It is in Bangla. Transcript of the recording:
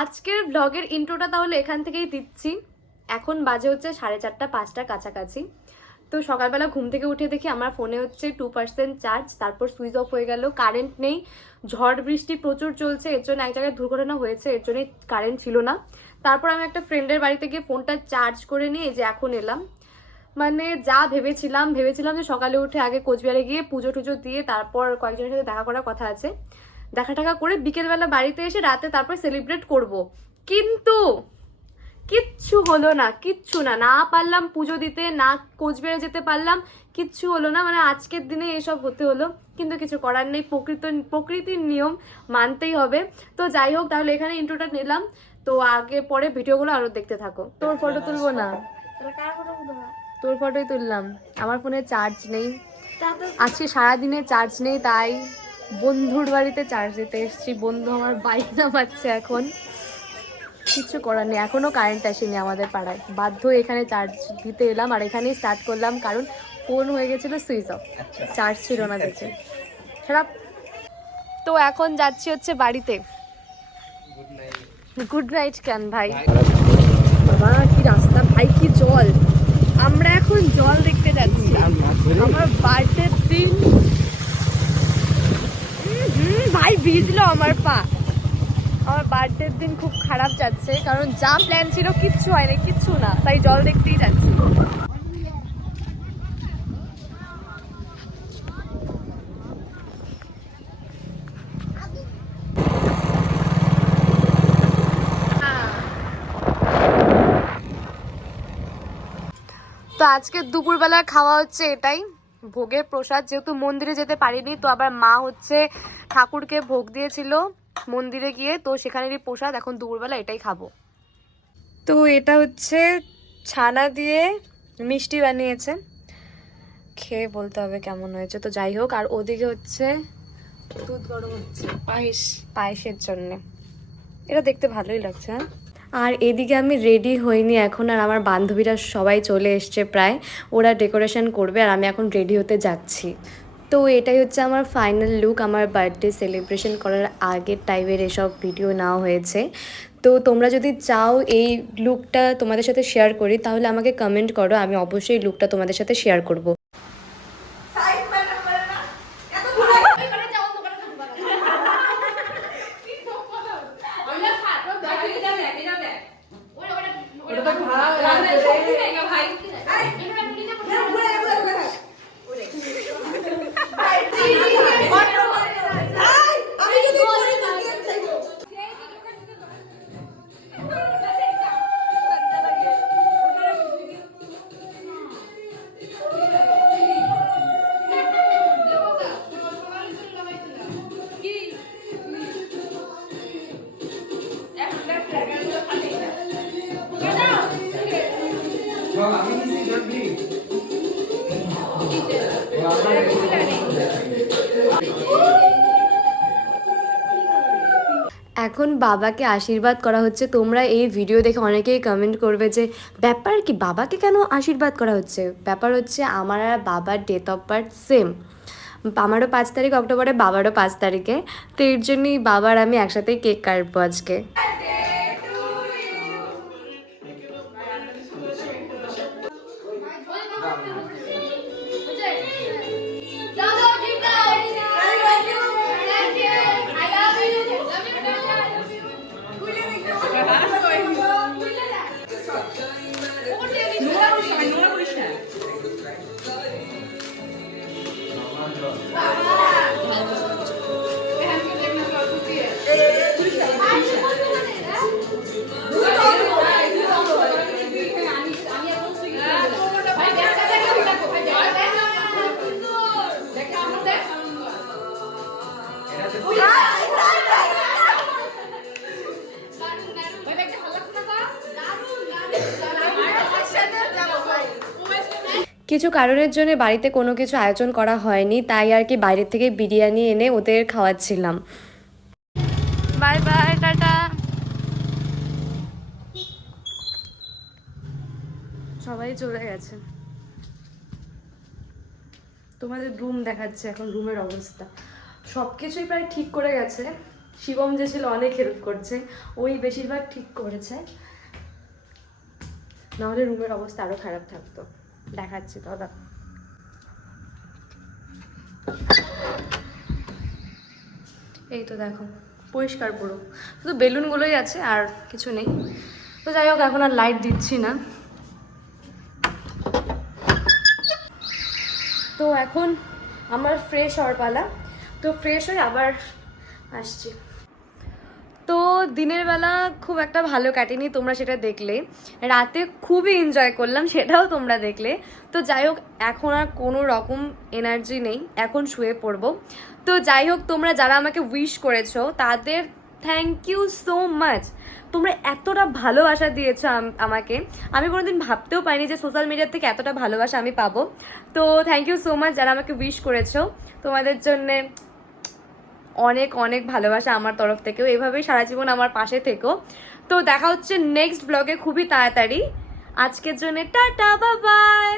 আজকের ব্লগের ইন্ট্রোটা তাহলে এখান থেকেই দিচ্ছি। এখন বাজে হচ্ছে 4:30 5টার কাছাকাছি। তো সকালবেলা ঘুম থেকে উঠে দেখি আমার ফোনে হচ্ছে 2% চার্জ, তারপর সুইচ অফ হয়ে গেল, কারেন্ট নেই, ঝড় বৃষ্টি প্রচুর চলছে, এর জন্য এক জায়গায় দুর্ঘটনা হয়েছে, এর জন্যই কারেন্ট ছিল না। তারপর আমি একটা ফ্রেন্ডের বাড়িতে গিয়ে ফোনটা চার্জ করে নিয়ে যে এখন এলাম। মানে যা ভেবেছিলাম যে সকালে উঠে আগে কোচবিহারে গিয়ে পুজো টুজো দিয়ে তারপর কয়েকজনের সাথে দেখা করার কথা আছে, দেখা টাকা করে বিকেলবেলা বাড়িতে এসে রাতে তারপর সেলিব্রেট করব, কিন্তু কিচ্ছু হলো না, কিচ্ছু না, না পারলাম পুজো দিতে, না কোচবিহারে যেতে পারলাম, কিচ্ছু হলো না। মানে আজকের দিনে এসব হতে হলো, কিন্তু কিছু করার নেই, প্রকৃতির নিয়ম মানতেই হবে। তো যাই হোক, তাহলে এখানে ইন্ট্রোটা নিলাম। তো আগে পরে ভিডিওগুলো আরো দেখতে থাকো। তোর ফটো তুলবো না, তোর ফটোই তুললাম। আমার ফোনে চার্জ নেই, আজকে সারাদিনে চার্জ নেই, তাই বন্ধুর বাড়িতে চার্জ দিতে এসেছি। বন্ধু আমার বাইক নামাচ্ছে এখন, কিছু করার নেই, এখনো কারেন্ট আসেনি আমাদের পাড়ায়, বাধ্য এখানে চার্জ দিতে এলাম আর এখানেই স্টার্ট করলাম, কারণ ফোন হয়ে গেছিল সুইচ অফ, চার্জ ছিল না দেখে খারাপ। তো এখন যাচ্ছি হচ্ছে বাড়িতে। গুড নাইট কেন ভাই? বাবা কি রাস্তা ভাই, কি জল! আমরা এখন জল দেখতে যাচ্ছি, আমার বার্থডের দিন। ভাই ভিজলো আমার পা। আমার বার্থডের দিন খুব খারাপ যাচ্ছে, কারণ যা প্ল্যান ছিল কিচ্ছু হয়নি, কিচ্ছু না, তাই জল দেখতেই যাচ্ছি। তো আজকে দুপুরবেলা খাওয়া হচ্ছে এটাই, ভোগের প্রসাদ, যেহেতু মন্দিরে যেতে পারিনি, তো আবার মা হচ্ছে ঠাকুরকে ভোগ দিয়েছিল মন্দিরে গিয়ে, তো সেখানেরই প্রসাদ, এখন দুপুরবেলা এটাই খাবো। তো এটা হচ্ছে ছানা দিয়ে মিষ্টি বানিয়েছে, খেয়ে বলতে হবে কেমন হয়েছে। তো যাই হোক, আর ওদিকে হচ্ছে দুধ গরম হচ্ছে পায়েসের জন্যে, এটা দেখতে ভালোই লাগছে। হ্যাঁ, আর এদিকে আমি রেডি হইনি এখন, আর আমার বান্ধবীরা সবাই চলে এসছে প্রায়, ওরা ডেকোরেশন করবে আর আমি এখন রেডি হতে যাচ্ছি। তো এটাই হচ্ছে আমার ফাইনাল লুক, আমার বার্থডে সেলিব্রেশন করার আগের টাইপের এসব ভিডিও নেওয়া হয়েছে। তো তোমরা যদি চাও এই লুকটা তোমাদের সাথে শেয়ার করি, তাহলে আমাকে কমেন্ট করো, আমি অবশ্যই লুকটা তোমাদের সাথে শেয়ার করব। এখন বাবাকে আশীর্বাদ করা হচ্ছে। তোমরা এই ভিডিও দেখে অনেকেই কমেন্ট করবে যে ব্যাপার কি, বাবাকে কেন আশীর্বাদ করা হচ্ছে? ব্যাপার হচ্ছে আমার আর বাবার ডেট অফ বার্থ সেম, আমারও 5 তারিখ অক্টোবরে, বাবারও 5 তারিখে, তো এর জন্যই বাবার আমি একসাথেই কেক কাটবো আজকে। কিছু কারণের জন্য বাড়িতে কোনো কিছু আয়োজন করা হয়নি, তাই আর কি বাইরের থেকে বিরিয়ানি এনে ওদের খাওয়াচ্ছিলাম। Bye bye, tata. সবাই চলে গেছে, তোমাদের রুম দেখাচ্ছে এখন, রুমের অবস্থা সব কিছুই প্রায় ঠিক করে গেছে, শিবম যে ছিল অনেক হেল্প করছে, ওই বেশিরভাগ ঠিক করেছে, নাহলে রুমের অবস্থা আরো খারাপ থাকতো। দেখাচ্ছি দাদা। এই তো দেখো পরিষ্কার পুরো, শুধু বেলুনগুলোই আছে আর কিছু নেই। তো যাই হোক এখন আর লাইট দিচ্ছি না। তো এখন আমার ফ্রেশ হওয়ার পালা, তো ফ্রেশ হয়ে আবার আসছি। তো দিনের বেলা খুব একটা ভালো কাটেনি, তোমরা সেটা দেখলে। রাতে খুবই এনজয় করলাম, সেটাও তোমরা দেখলে। তো যাই হোক এখন আর কোনো রকম এনার্জি নেই, এখন শুয়ে পড়বো। তো যাই হোক তোমরা যারা আমাকে উইশ করেছো তাদের থ্যাংক ইউ সো মাচ। তোমরা এতটা ভালোবাসা দিয়েছো আমাকে, আমি কোনোদিন ভাবতেও পারিনি যে সোশ্যাল মিডিয়া থেকে এতটা ভালোবাসা আমি পাবো। তো থ্যাংক ইউ সো মাচ যারা আমাকে উইশ করেছো, তোমাদের জন্যে অনেক অনেক ভালোবাসা আমার তরফ থেকেও। এভাবেই সারা জীবন আমার পাশে থেকো। তো দেখা হচ্ছে নেক্সট ব্লগে খুবই তাড়াতাড়ি। আজকের জন্য টাটা, বাই বাই।